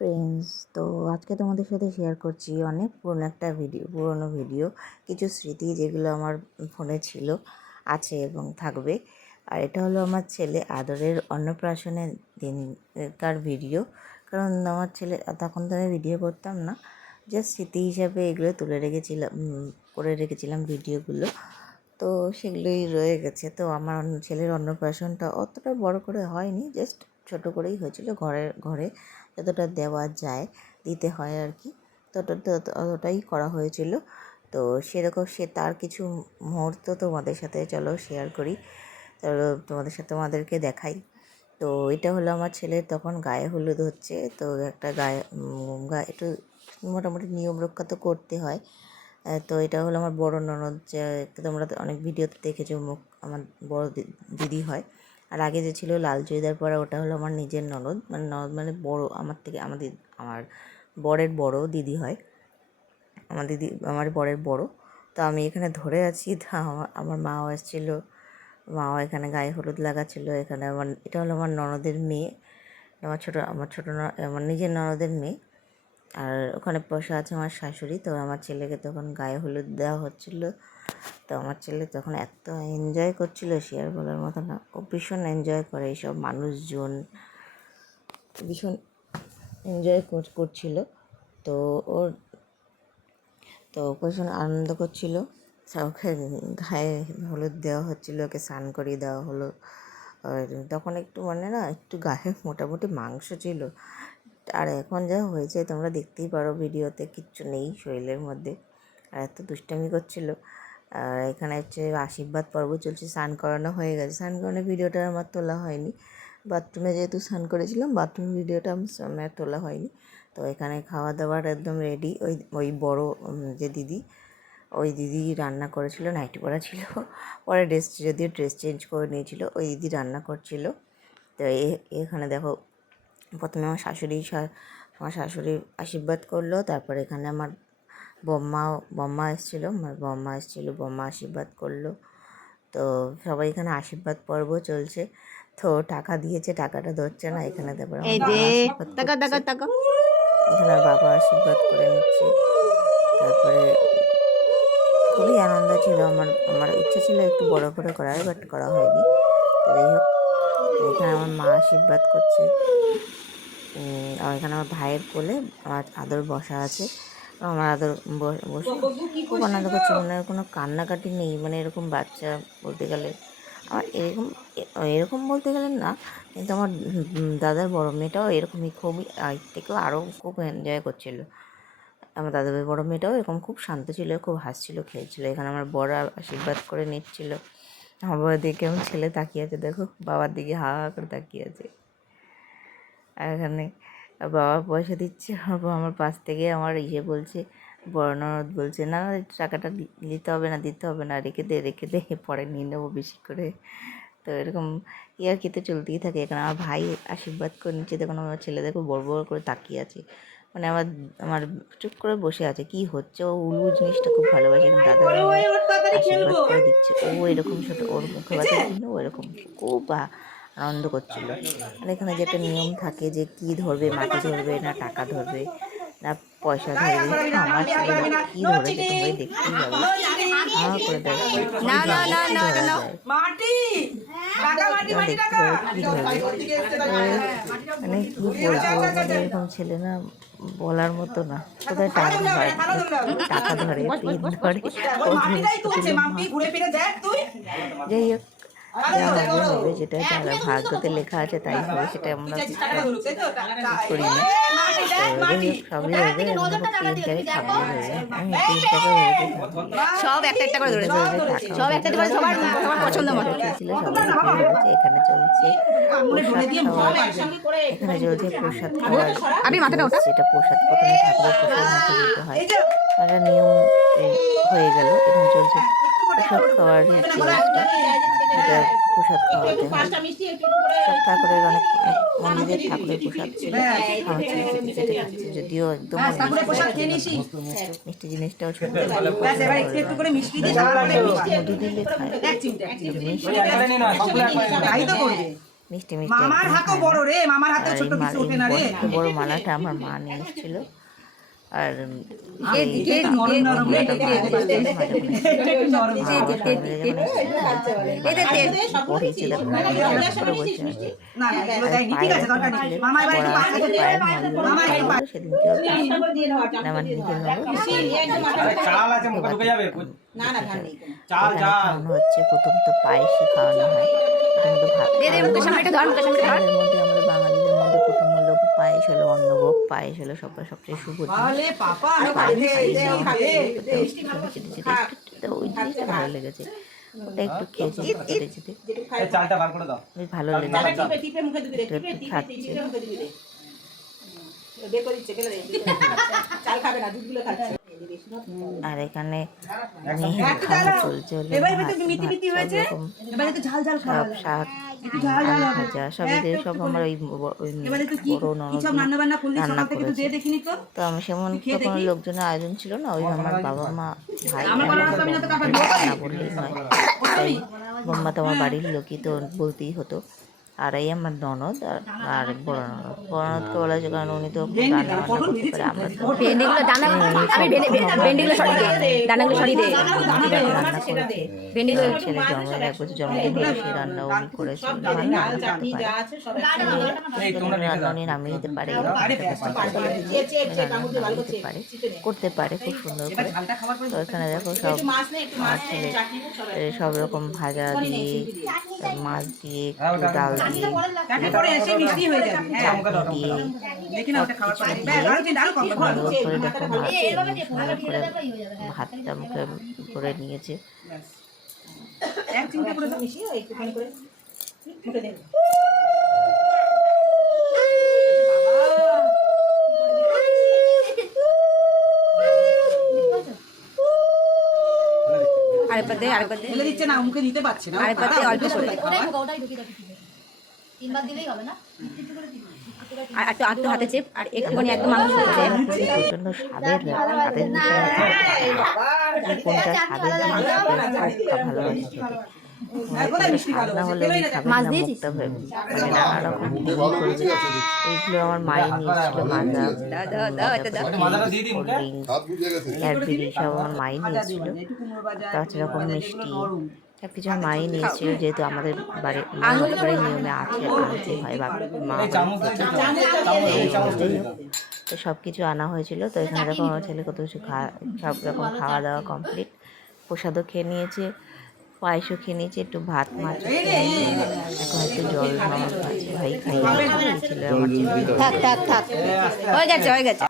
Friends, তো আজকে তোমাদের সাথে শেয়ার করছি অনেক পুরনো ভিডিও কিছু স্মৃতি যেগুলো আমার ফোনে ছিল, আছে এবং থাকবে। আর এটা হলো আমার ছেলে আদরের অন্নপ্রাশনের দিনকার ভিডিও। কারণ আমার ছেলে তখন তো আমি ভিডিও করতাম না, জাস্ট স্মৃতি হিসাবে এগুলো করে রেখেছিলাম ভিডিওগুলো। তো সেগুলোই রয়ে গেছে। তো আমার ছেলের অন্নপ্রাশনটা অতটা বড় করে হয়নি, জাস্ট ছোট করেই হয়েছিল। ঘরে যতটা দেওয়া যায় দিতে হয় আর কি, ততটাই করা হয়েছিল। তো সেরকম তার কিছু মুহূর্ত তোমাদের সাথে চলো শেয়ার করি, চলো তোমাদেরকে দেখাই। তো এটা হলো আমার ছেলের তখন গায়ে হলুদ হচ্ছে। তো একটা গায়ে একটু মোটামুটি নিয়ম রক্ষা তো করতে হয়। তো এটা হলো আমার বড় ননদ, যে তোমরা তো অনেক ভিডিওতে দেখেছো, মুখ আমার বড় দিদি হয়। আর আগে যে ছিল লাল চুড়িদার পরা, ওটা হলো আমার নিজের ননদ, মানে বড় আমার থেকে, আমার বরের বড় দিদি হয়। আমার বরের বড়। তো আমি এখানে ধরে আছি। তা আমার মাও এসেছিলো, মাও এখানে গায়ে হলুদ লাগাচ্ছিলো। এখানে এটা হলো আমার ননদের মেয়ে, আমার নিজের ননদের মেয়ে। আর ওখানে বসা আছে আমার শাশুড়ি। তো আমার ছেলেকে তখন গায়ে হলুদ দেওয়া হচ্ছিল। তো আমার ছেলে তখন এত এনজয় করছিল, শেয়ার বলার মতো না। ও ভীষণ এনজয় করে এইসব মানুষজন, ভীষণ এনজয় করছিল। তো ওর ভীষণ আনন্দ করছিল। ওকে গায়ে হলুদ দেওয়া হচ্ছিলো, ওকে স্নান করিয়ে দেওয়া হলো। আর তখন একটু একটু গায়ে মোটামুটি মাংস ছিল। আর এখন যা হয়েছে তোমরা দেখতেই পারো ভিডিওতে, কিচ্ছু নেই শরীরের মধ্যে। আর এত দুষ্টামি করছিল। আর এখানে হচ্ছে আশীর্বাদ পর্ব চলছে। স্নান করানো হয়ে গেছে, স্নান করানোর ভিডিওটা আমার তোলা হয়নি। বাথরুমে যেহেতু স্নান করেছিলাম, বাথরুমের ভিডিওটা আমার তোলা হয়নি। তো এখানে খাওয়া দাওয়ার একদম রেডি। ওই বড় যে দিদি, ওই দিদি রান্না করেছিল, নাইটি পরা ছিল। পরে যদিও ড্রেস চেঞ্জ করে নিয়েছিল, ওই দিদি রান্না করছিল। তো এখানে দেখো, প্রথমে আমার শাশুড়ি আশীর্বাদ করলো। তারপর এখানে আমার বম্মা এসেছিলো, বম্মা আশীর্বাদ করলো। তো সবাই এখানে আশীর্বাদ পর্ব চলছে। তো টাকা দিয়েছে, টাকাটা ধরছে না। এখানে তারপর এখানে বাবা আশীর্বাদ করে নিচ্ছে। তারপরে খুবই আনন্দ ছিল। আমার ইচ্ছা ছিল একটু বড় করে করার, বাট করা হয়নি। তো যাই হোক, এখানে আমার মা আশীর্বাদ করছে। আর এখানে আমার ভাইয়ের কোলে আমার আদর বসা আছে। আমার আদর বসে খুব আনন্দ করছে। কোনো কান্নাকাটি নেই, এরকম বাচ্চা বলতে গেলে আমার এরকম বলতে গেলে না, কিন্তু আমার দাদার বড় মেয়েটাও এরকমই, খুবই থেকেও আরও খুব এনজয় করছিল। আমার দাদার বড় মেয়েটাও এরকম খুব শান্ত ছিল, খুব হাসছিল, খেলছিল। এখানে আমার বড় আশীর্বাদ করে নিচ্ছিল। আমার বাবার দিকে আমার ছেলে তাকিয়ে আছে, দেখো বাবার দিকে হা হা করে তাকিয়ে আছে। আর এখানে বাবা পয়সা দিচ্ছে, আমার পাশ থেকে আমার বলছে, বড় ননদ বলছে, না টাকাটা দিতে হবে না, রেখে দে পরে নিয়ে নেবো বেশি করে। তো এরকম ইয়ার্কিতে চলতেই থাকে। এখানে আমার ভাই আশীর্বাদ করে নিচ্ছে, দেখুন আমার ছেলে দেখো বড় করে তাকিয়ে আছে। আমার চুপ করে বসে আছে, কি হচ্ছে। ও উলু জিনিসটা খুব ভালোবাসে। এখন দাদা আশীর্বাদ করে দিচ্ছে। ও এরকম ছোটো, ওর মুখে বাতার জন্য ও এরকম খুব আনন্দ করছিল। এখানে যে একটা নিয়ম থাকে যে কি ধরবে, মাটি ধরবে না টাকা ধরবে না পয়সা ধরবে। আমার ছেলে কি ধরেছে তোমরাই দেখতেই পাবে। করে দেখো কি ধরা যায়, দেখতে পাবে কি ধরবে। কি বলবো, এরকম ছেলে না বলার মতো না। কোথায় টাকা ধরে, পিন ধরে, যাই হোক, হবে যেটা যারা ভাগ্যতে লেখা আছে তাই হবে, সেটা আমরা করি না। সবই হবে, তিনটাই থাকবে, সব একটা একটা করে ধরেছে, সব একটা করে সবার পছন্দ মতো ছিল। সবাই এখানে চলছে এখানে চলছে প্রসাদ খাওয়া। আমি মাথাটা ওটা সেটা প্রসাদ প্রথমে ঠাকুরের প্রসাদ মুখে দিতে হয়, একটা নিয়ম হয়ে গেল। এখন চলছে প্রসাদ খাওয়ার রিচুয়ালসটা, এটা প্রসাদ খাওয়াতে হয়। সব ঠাকুরের অনেক মন্দিরের ঠাকুরের প্রসাদ ছিল। আমার ছেলে যেটা খাচ্ছে, যদিও একদম মিষ্টি জিনিসটাও ছোট মধু দিলে খায়। মিষ্টি মিষ্টি মামার একদম হাতও খায় বড় না। রে, মামার হাতও আর ছোট কিছু ওঠে না রে। বড় বড় মালাটা আমার মা নিয়ে এসেছিল। আর পড়িয়েছে দেখো করে বসে আছে। না না এগুলো দেয়নি, ঠিক আছে দরকার নেই। মামা এবার একটু পাশে বসে, মামা একটু পাশে সেদিনকে আমার নিজের চাল আছে মুখে ঢুকে যাবে। খাওয়ানো হচ্ছে। প্রথম তো পায়েসই খাওয়ানো হয়, প্রথম তো ভাত আমাদের মধ্যে, আমাদের বাঙালিদের মধ্যে প্রথম হলো পায়েস, হলো অন্নভোগ পায়েস, হলো সবচেয়ে শুভ আলে পাপা ওই জিনিসটা ভালো লেগেছে, ওটা একটু খেয়েছি খেতে খেতে চালটা বার করে দাও। বেশ ভালো লেগেছে। খাচ্ছে আর এখানে খাওয়া চলছে হলো সব শাক আলু ভাজা সব এদের সব আমার ওই বড় ননদ রান্না করেছে। তো আমি সেমন তখন লোকজনের আয়োজন ছিল না, ওই আমার বাবা মা ভাই না বললেই নয়, তাই বোম্মা তো আমার বাড়ির লোকই, তো বলতেই হতো। আর এই আমার ননদ আর বড় ননদকে বলা হয়েছে কারণ উনি তো রান্না বান্না করতে পারে। আমরা তো ভেন্ডিগুলো দানা ভেন্ডিগুলো সরিয়ে দে রান্না করেছি। ছেলে জন্মের 1 বছর জন্মদিন হলো, সেই রান্না উনি করেছে। রান্না উনি নামিয়ে দিতে পারে, করতে পারে খুব সুন্দর করে। তো এখানে দেখো সব ছেলে সব রকম ভাজা দিয়ে, মাছ দিয়ে, ডাল দিয়ে, ভাতটা মুখে করে নিয়েছে। আরেকবার দে ফেলে দিচ্ছে না, মুখে দিতে পারছে না। আরেকবার দে অল্প করে আর একটু হাতে চেপ আর একটুখানি একদম মাংস প্রচন্ড স্বাদের বিষয় আছে। কোনটা স্বাদের জিনিস ভালোবাসি খেতে। রান্না হলে মাছ দিয়েছিস নানা রকম এইগুলো আমার মায়ে নিয়েছিল, মাজা ক্যাডবেরি সব আমার মায়ে নিয়েছিল। তাছাড়া মিষ্টি সব কিছু আমার মায়ে নিয়েছিল, যেহেতু আমাদের বাড়ির নিয়মে আছে, আনতে হয় বা মা। তো সব কিছু আনা হয়েছিল। তো এখানে দেখো আমার ছেলে কত কিছু সব রকম খাওয়া দাওয়া কমপ্লিট, প্রসাদও খেয়ে নিয়েছে, পায়েসও খেয়ে নিয়েছে, একটু ভাত মাছ এখন একটু জল আছে ভাই খাইয়ে ছিল আমার ছেলে। থাক হয়ে গেছে